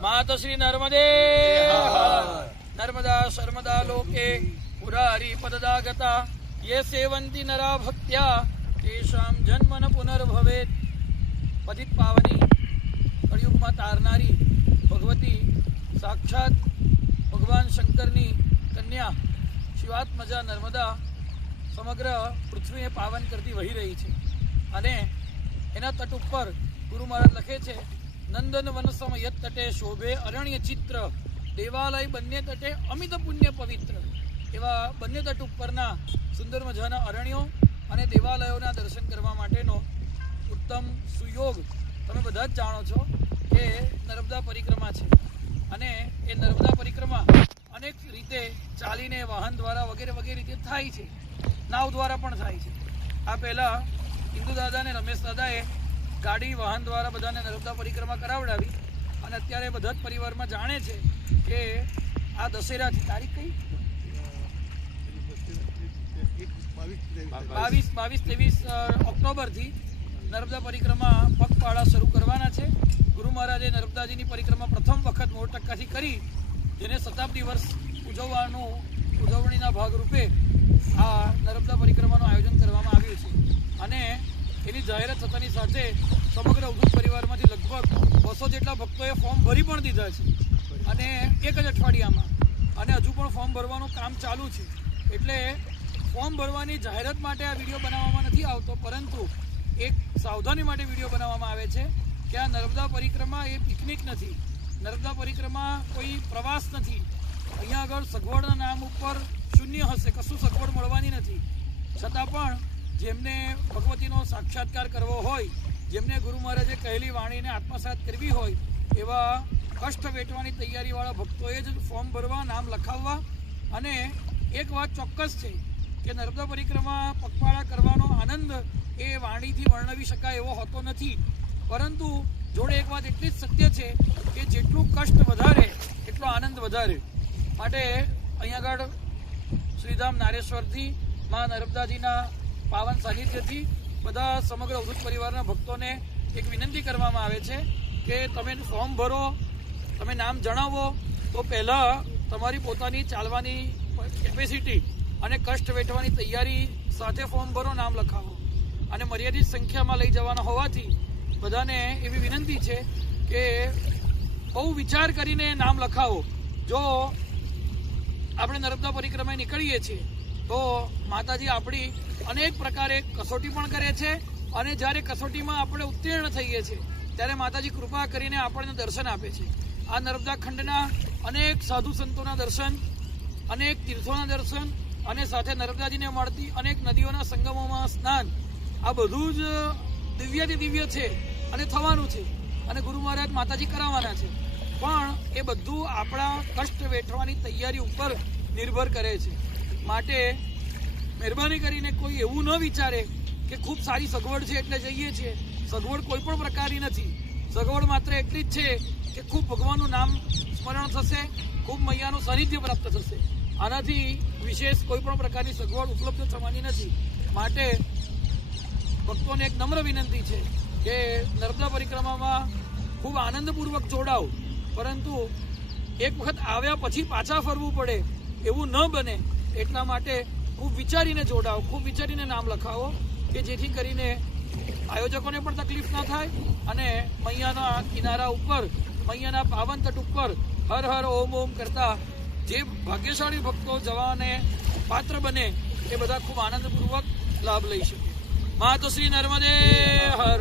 मात श्री नर्मदे नर्मदा शर्मदा लोके पुरारी पददागता ये सेवन्ति नरा भक्त्या तेषां जन्म न पुनर्भवेत्। पतित पावनी कलियुग में तारनारी भगवती साक्षात भगवान शंकरनी कन्या शिवात्मजा नर्मदा समग्र पृथ्वी पावन करती वही रही है अने एना तट पर गुरु महाराज लखे छे नंदन वनसम यत तटे शोभे अरण्य चित्र देवालय बन्ने तटे अमित पुण्य पवित्र एवा बन्ने तट उपरना सुंदर मजाना अरण्यों अने देवालयोना दर्शन करवा माटेनो उत्तम सुयोग तमे बधा ज जाणो छो के नर्मदा परिक्रमा छे अने ए नर्मदा परिक्रमा अनेक रीते चालीने वाहन द्वारा वगैरह वगैरह रीते थाय छे, नाव द्वारा पण थाय छे। आ पहेला इंदु दादा ने रमेश दादाए गाड़ी वाहन द्वारा बधाने नर्मदा परिक्रमा करावडावी अने अत्यारे बधा ज परिवारमां जाणे छे के आ दशेराथी तारीख कई 22-23 ऑक्टोबर थी नर्मदा परिक्रमा पगपाळा शरू करवाना छे। गुरु महाराजे नर्मदाजीनी परिक्रमा प्रथम वखत मोटक्काथी करी जेने शताब्दी वर्ष उजवણીના ભાગરૂપે આ નર્મદા પરિક્રમાનું આયોજન કરવામાં આવ્યું છે અને એની જાહેરાત થતાની સાથે સમગ્ર ઉદ્યોગ પરિવારમાંથી લગભગ 200 જેટલા ભક્તોએ ફોર્મ ભરી પણ દીધા છે અને એક જ અઠવાડિયામાં અને હજુ પણ ફોર્મ ભરવાનું કામ ચાલુ છે। એટલે ફોર્મ ભરવાની જાહેરાત માટે આ વિડીયો બનાવવામાં નથી આવતો, પરંતુ એક સાવધાની માટે વિડીયો બનાવવામાં આવે છે કે આ નર્મદા પરિક્રમા એ પિકનિક નથી, नर्मदा परिक्रमा कोई प्रवास नहीं। अहींया आगळ सगवड़ना नाम पर शून्य हशे, कशुं सगवड़ मळवानी नथी, छतां पण जेमने भगवतीनो साक्षात्कार करवो होय, जेमने गुरु महाराजे कहेली वाणीने आत्मसात करवी होय एवा कष्ट वेठवानी तैयारीवाळा भक्तोए ज फॉर्म भरवा, नाम लखाववा। अने एक वात चोक्कस छे के नर्मदा परिक्रमा पगपाळा करवानो आनंद ए वाणीथी वर्णवी शकाय एवो होतो नथी, परंतु जोड़े एक बात एटली सत्य है कि जेटलू कष्ट वधारे एटलो आनंद वधारे। माटे अहीं आगळ श्रीधाम नारेश्वर थी मां नर्मदाजीना पावन सानिध्यथी बधा समग्र अवधूत परिवारना भक्तोने एक विनंती करवामां आवे छे के तमे फॉर्म भरो, तमे नाम जणावो तो पहेला तमारी पोतानी चालवानी केपेसिटी अने कष्ट वेठवानी तैयारी साथे फॉर्म भरो, नाम लखावो अने मर्यादित संख्यामां लई जवाना होवाथी बधाने एवी विनंती है कि बहु विचार करीने नाम लखावो। जो आपणे नर्मदा परिक्रमा निकळीए छीए तो माताजी आपणी अनेक प्रकारे कसोटी पण करे छे अने ज्यारे कसोटीमां आपणे उत्तीर्ण थईए छीए त्यारे माताजी कृपा करीने आपणे दर्शन आपे छे। आ नर्मदा खंडना अनेक साधु संतोना दर्शन, अनेक तीर्थोना दर्शन अने साथे नर्मदाजीने मळती अनेक नदीओना संगमोमां स्नान आ बधुं ज दिव्याति दिव्य है અને થવાનું છે અને ગુરુ મહારાજ માતાજી કરાવવાના છે, પણ એ બધું આપણા કષ્ટ વેઠવાની તૈયારી ઉપર નિર્ભર કરે છે। માટે મહેરબાની કરીને કોઈ એવું ન વિચારે કે ખૂબ સારી સગવડ છે એટલે જઈએ છીએ। સગવડ કોઈ પણ પ્રકારની નથી, સગવડ માત્ર એટલી જ છે કે ખૂબ ભગવાનનું નામ સ્મરણ થશે, ખૂબ મૈયાનું સાનિધ્ય પ્રાપ્ત થશે, આનાથી વિશેષ કોઈ પણ પ્રકારની સગવડ ઉપલબ્ધ થવાની નથી। માટે ભક્તોને એક નમ્ર વિનંતી છે કે નર્મદા પરિક્રમામાં ખૂબ આનંદપૂર્વક જોડાઓ, પરંતુ એક વખત આવ્યા પછી પાછા ફરવું પડે એવું ન બને એટલા માટે ખૂબ વિચારીને જોડાઓ, ખૂબ વિચારીને નામ લખાવો કે જેથી કરીને આયોજકોને પણ તકલીફ ના થાય અને મૈયાના કિનારા ઉપર, મૈયાના પાવન તટ ઉપર હર હર ઓમ ઓમ કરતા જે ભાગ્યશાળી ભક્તો જવાને પાત્ર બને એ બધા ખૂબ આનંદપૂર્વક લાભ લઈ શકે। માત શ્રી નર્મદે હર।